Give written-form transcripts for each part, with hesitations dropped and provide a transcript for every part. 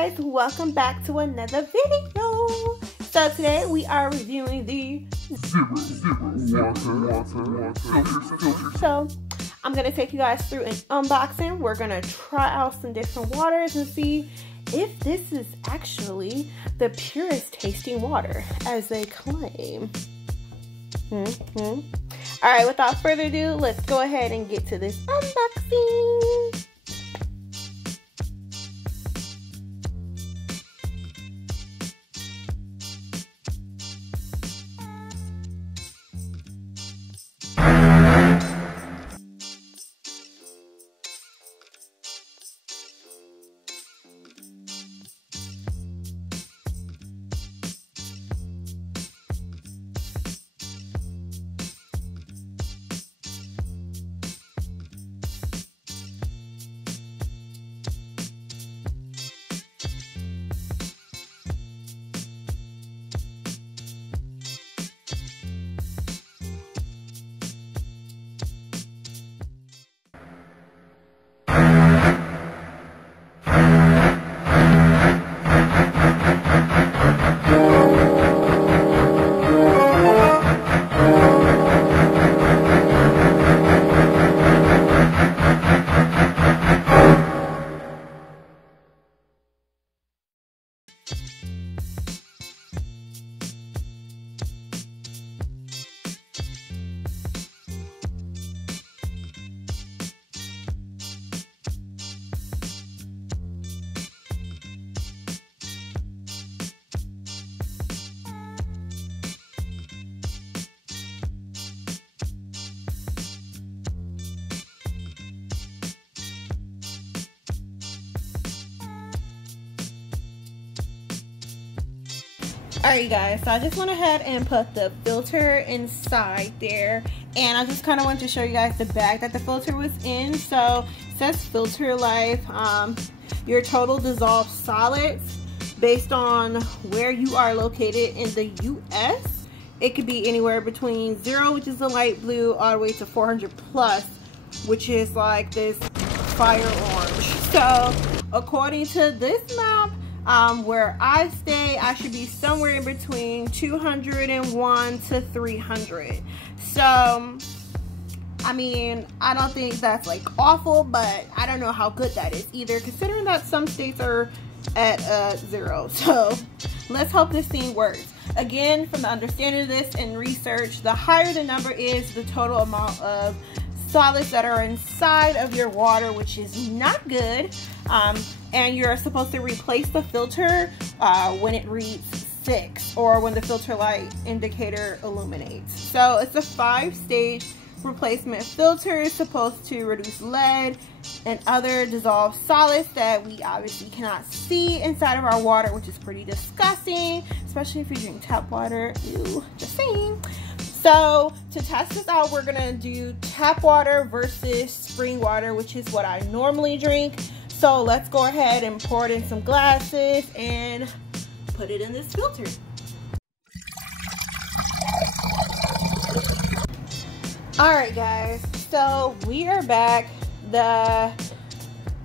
guys, welcome back to another video. So today we are reviewing the Zerowater. So I'm gonna take you guys through an unboxing. We're gonna try out some different waters and see if this is actually the purest tasting water as they claim. Alright, without further ado, let's go ahead and get to this unboxing. Alright, you guys, so I just went ahead and put the filter inside there, and I just kind of wanted to show you guys the bag that the filter was in. So it says filter life, your total dissolved solids based on where you are located in the US. It could be anywhere between 0, which is the light blue, all the way to 400 plus, which is like this fire orange. So according to this map, where I stay, I should be somewhere in between 201 to 300. So I mean, I don't think that's like awful, but I don't know how good that is either, considering that some states are at 0. So let's hope this thing works. Again, from the understanding of this and research, the higher the number is, the total amount of solids that are inside of your water, which is not good. And you're supposed to replace the filter when it reads 6, or when the filter light indicator illuminates. So it's a 5-stage replacement filter. It's supposed to reduce lead and other dissolved solids that we obviously cannot see inside of our water, which is pretty disgusting, especially if you drink tap water. Ew, just saying. So to test this out, we're gonna do tap water versus spring water, which is what I normally drink. So let's go ahead and pour it in some glasses and put it in this filter. Alright guys, so we are back. The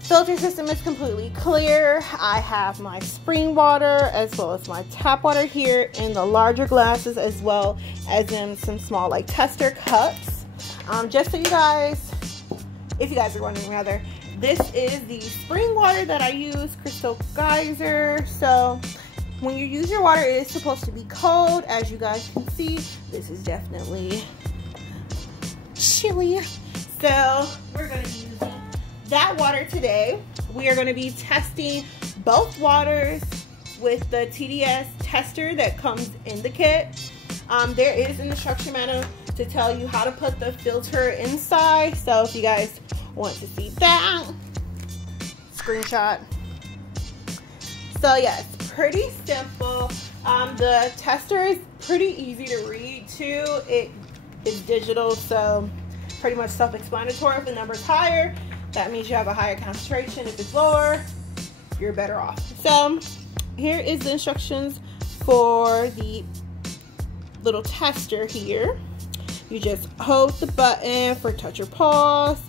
filter system is completely clear. I have my spring water as well as my tap water here in the larger glasses, as well as in some small like tester cups. Just so you guys, if you guys are wondering rather, this is the spring water that I use, Crystal Geyser. So when you use your water, it is supposed to be cold. As you guys can see, this is definitely chilly. So we're going to be using that water today. We are going to be testing both waters with the TDS tester that comes in the kit. There is an instruction manual to tell you how to put the filter inside. So if you guys want to see that, screenshot. So yeah, it's pretty simple. The tester is pretty easy to read too. It is digital, so pretty much self-explanatory. If the number is higher, that means you have a higher concentration. If it's lower, you're better off. So here is the instructions for the little tester here. You just hold the button for touch or pause.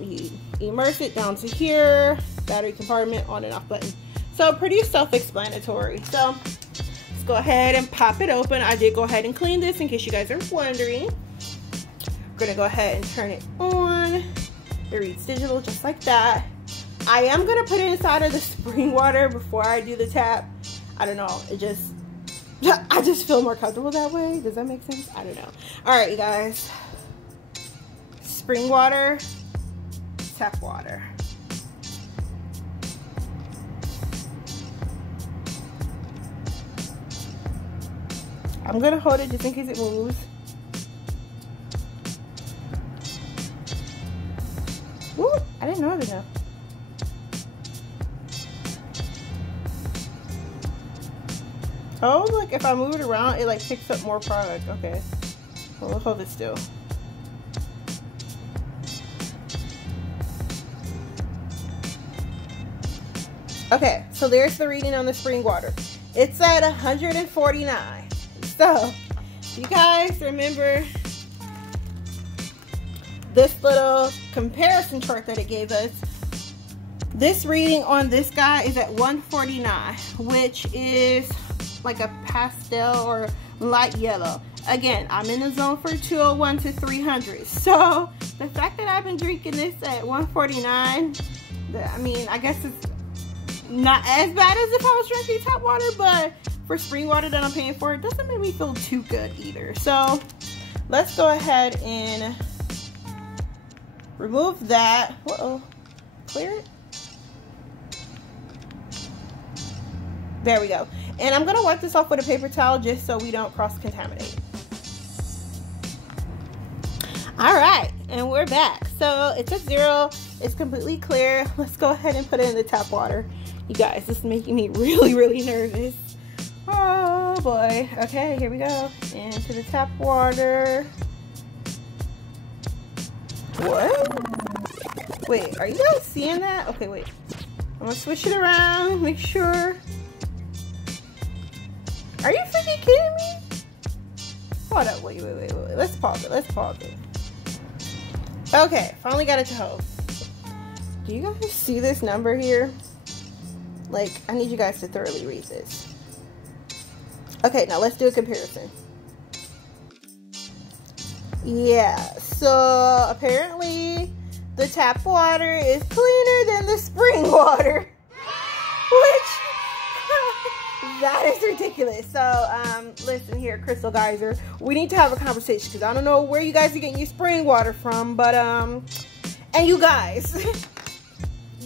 You immerse it down to here, battery compartment, on and off button. So pretty self-explanatory. So let's go ahead and pop it open. I did go ahead and clean this in case you guys are wondering. We're gonna go ahead and turn it on. It reads digital just like that. I am gonna put it inside of the spring water before I do the tap. I don't know, I just feel more comfortable that way. Does that make sense? I don't know. All right, you guys. Spring water, tap water. I'm gonna hold it just in case it moves. Ooh, I didn't know that enough. Oh, look, if I move it around, it like picks up more product. Okay, well, we'll hold it still. Okay, so there's the reading on the spring water. It's at 149. So, you guys remember this little comparison chart that it gave us? This reading on this guy is at 149, which is like a pastel or light yellow. Again, I'm in the zone for 201 to 300. So, the fact that I've been drinking this at 149, I mean, I guess it's not as bad as if I was drinking tap water, but for spring water that I'm paying for, it doesn't make me feel too good either. So let's go ahead and remove that. Uh-oh, clear it. There we go. And I'm gonna wipe this off with a paper towel just so we don't cross-contaminate. All right, and we're back. So it's at 0, it's completely clear. Let's go ahead and put it in the tap water. You guys, this is making me really, really nervous. Oh boy. Okay, here we go. Into the tap water. What? Wait, are you guys seeing that? Okay, wait. I'm gonna switch it around, make sure. Are you freaking kidding me? Hold up, wait. Let's pause it. Okay, finally got it to hold. Do you guys see this number here? Like, I need you guys to thoroughly read this. Okay, now let's do a comparison. Yeah, so apparently the tap water is cleaner than the spring water. Which, that is ridiculous. So, listen here, Crystal Geyser. We need to have a conversation because I don't know where you guys are getting your spring water from, but, and you guys...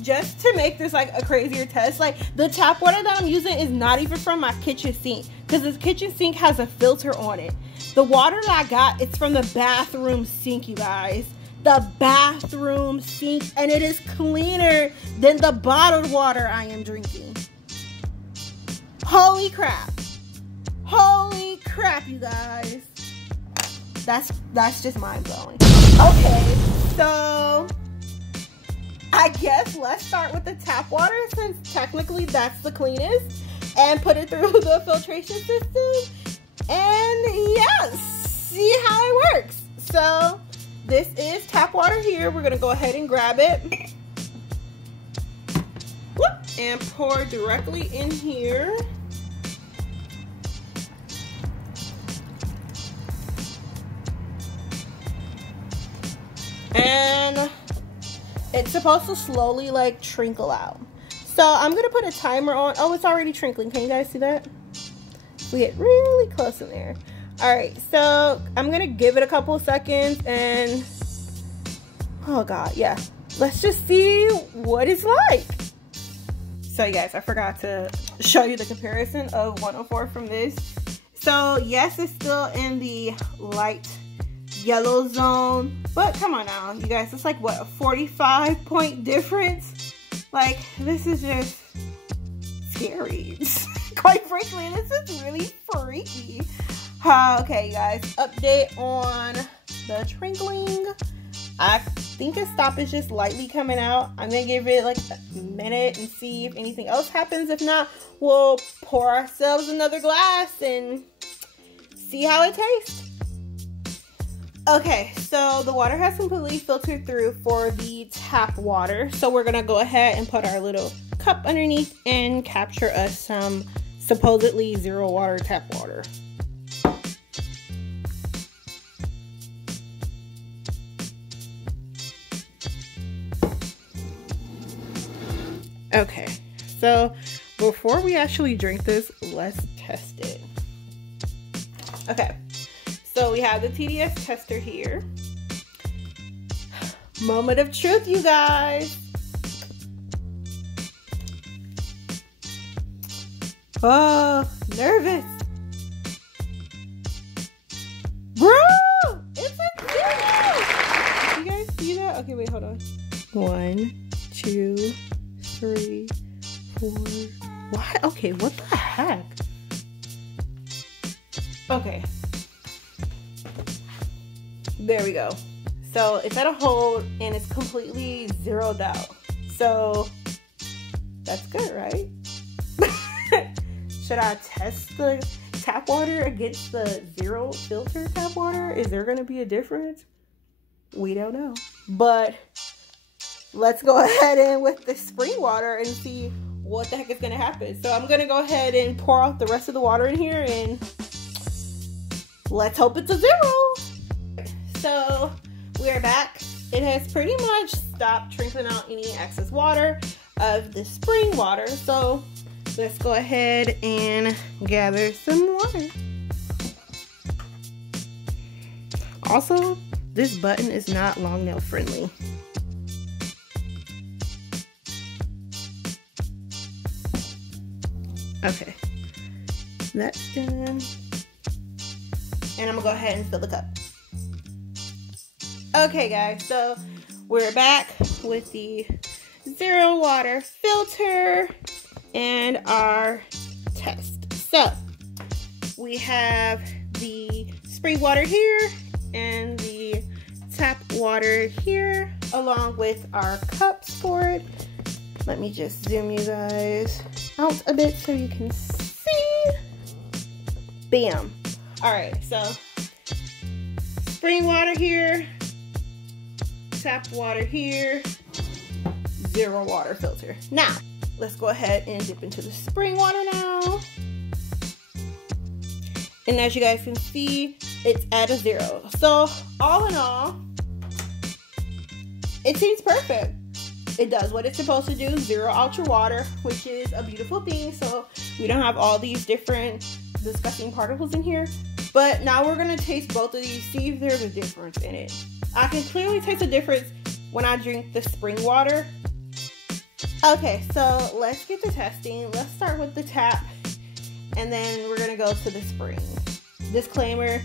just to make this like a crazier test, like the tap water that I'm using is not even from my kitchen sink because this kitchen sink has a filter on it. The water that I got, it's from the bathroom sink, you guys. The bathroom sink, and it is cleaner than the bottled water I am drinking. Holy crap. Holy crap, you guys. That's just mind-blowing. Okay, so I guess let's start with the tap water since technically that's the cleanest and put it through the filtration system and yes, see how it works. So this is tap water here. We're gonna go ahead and grab it and pour directly in here. And it's supposed to slowly like trickle out. So I'm gonna put a timer on. Oh, it's already trickling. Can you guys see that? We get really close in there. All right, so I'm gonna give it a couple of seconds and oh God, yeah. Let's just see what it's like. So you guys, I forgot to show you the comparison of 104 from this. So yes, it's still in the light yellow zone, but come on now, you guys, it's like what, a 45-point difference? Like, this is just scary. Quite frankly, this is really freaky. Okay, you guys, update on the trickling. I think the stop is just lightly coming out. I'm gonna give it like a minute and see if anything else happens. If not, we'll pour ourselves another glass and see how it tastes. Okay, so the water has completely filtered through for the tap water. So we're gonna go ahead and put our little cup underneath and capture us some supposedly zero water tap water. Okay, so before we actually drink this, let's test it. Okay, so we have the TDS tester here. Moment of truth, you guys. Oh, nervous. Bro, it's a zero. You guys see that? Okay, wait, hold on. 1, 2, 3, 4. What? Okay, what the heck? Okay. There we go. So it's at a hold and it's completely zeroed out. So that's good, right? Should I test the tap water against the zero filter tap water? Is there going to be a difference? We don't know. But let's go ahead and with the spring water and see what the heck is going to happen. So I'm going to go ahead and pour out the rest of the water in here and let's hope it's a zero. So we're back. It has pretty much stopped trickling out any excess water of the spring water. So let's go ahead and gather some water. Also, this button is not long nail friendly. Okay, that's done. And I'm gonna go ahead and fill the cup. Okay guys, so we're back with the zero water filter and our test. So we have the spring water here and the tap water here along with our cups for it. Let me just zoom you guys out a bit so you can see. Bam. All right, so spring water here, tap water here, zero water filter. Now let's go ahead and dip into the spring water now. And as you guys can see, it's at a zero. So all in all, it seems perfect. It does what it's supposed to do, zero out your water, which is a beautiful thing. So we don't have all these different disgusting particles in here. But now we're gonna taste both of these, see if there's a difference in it. I can clearly taste a difference when I drink the spring water. Okay, so let's get to testing. Let's start with the tap and then we're gonna go to the spring. Disclaimer,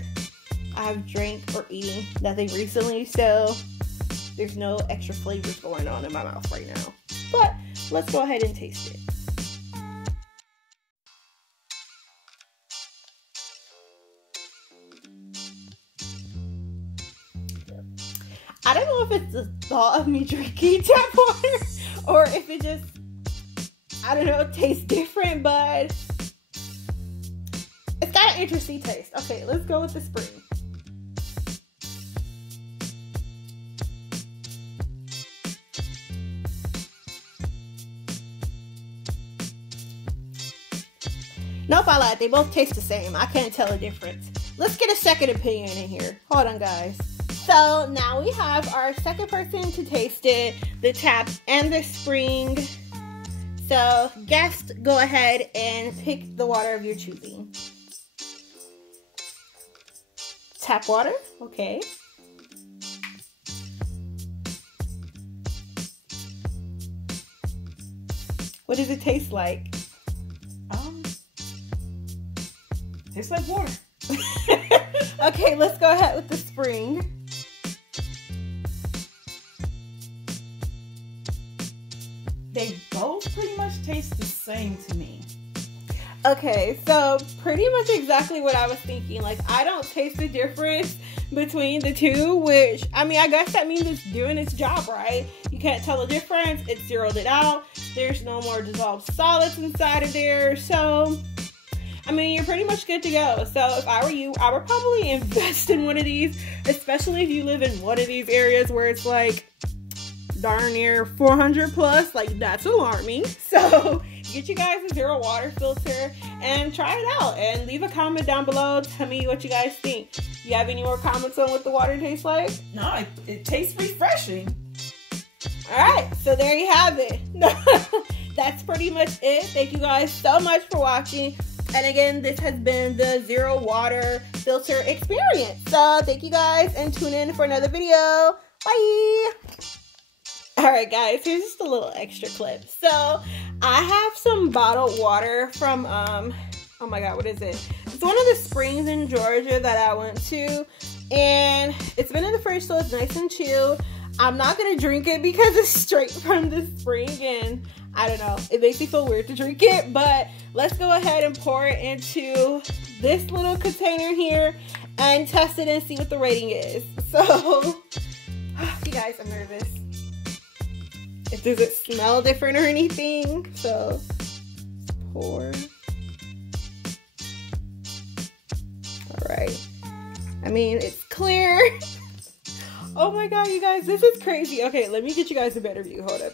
I've drank or eaten nothing recently, so there's no extra flavors going on in my mouth right now. But let's go ahead and taste it. I don't know if it's the thought of me drinking tap water or if it just, I don't know, tastes different, but it's got an interesting taste. Okay, let's go with the spring. Nope, I lied. They both taste the same. I can't tell the difference. Let's get a second opinion in here. Hold on, guys. So now we have our second person to taste it, the tap and the spring. So guest, go ahead and pick the water of your choosing. Tap water, okay. What does it taste like? Tastes like water. Okay, let's go ahead with the spring. They both pretty much taste the same to me. Okay, so pretty much exactly what I was thinking. Like, I don't taste the difference between the two, which, I mean, I guess that means it's doing its job, right? You can't tell the difference. It zeroed it out. There's no more dissolved solids inside of there. So I mean, you're pretty much good to go. So if I were you, I would probably invest in one of these, especially if you live in one of these areas where it's like darn near 400 plus. Like, that's alarming. So get you guys a Zerowater filter and try it out, and leave a comment down below. Tell me what you guys think. You have any more comments on what the water tastes like? No, it tastes refreshing. All right, so there you have it. That's pretty much it. Thank you guys so much for watching. And again, this has been the Zerowater filter experience. So thank you guys, and tune in for another video. Bye. All right, guys, here's just a little extra clip. So I have some bottled water from, oh my God, what is it? It's one of the springs in Georgia that I went to, and it's been in the fridge, so it's nice and chilled. I'm not gonna drink it because it's straight from the spring, and I don't know, it makes me feel weird to drink it, but let's go ahead and pour it into this little container here and test it and see what the rating is. So, you guys, I'm nervous. Does it smell different or anything? So, pour. All right. I mean, it's clear. Oh my God, you guys, this is crazy. Okay, let me get you guys a better view. Hold up.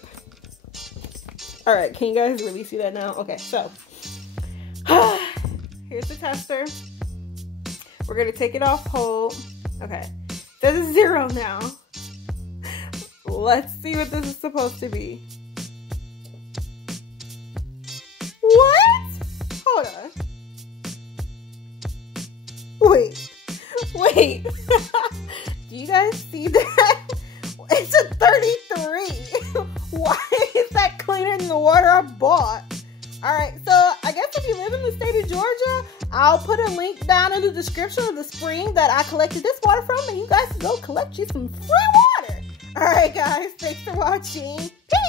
All right, can you guys really see that now? Okay, so here's the tester. We're gonna take it off hold. Okay, there's a 0 now. Let's see what this is supposed to be. What? Hold on. Wait. Do you guys see that? It's a 33. Why is that cleaner than the water I bought? Alright, so I guess if you live in the state of Georgia, I'll put a link down in the description of the spring that I collected this water from, and you guys can go collect you some free water. Alright guys, thanks for watching. Peace!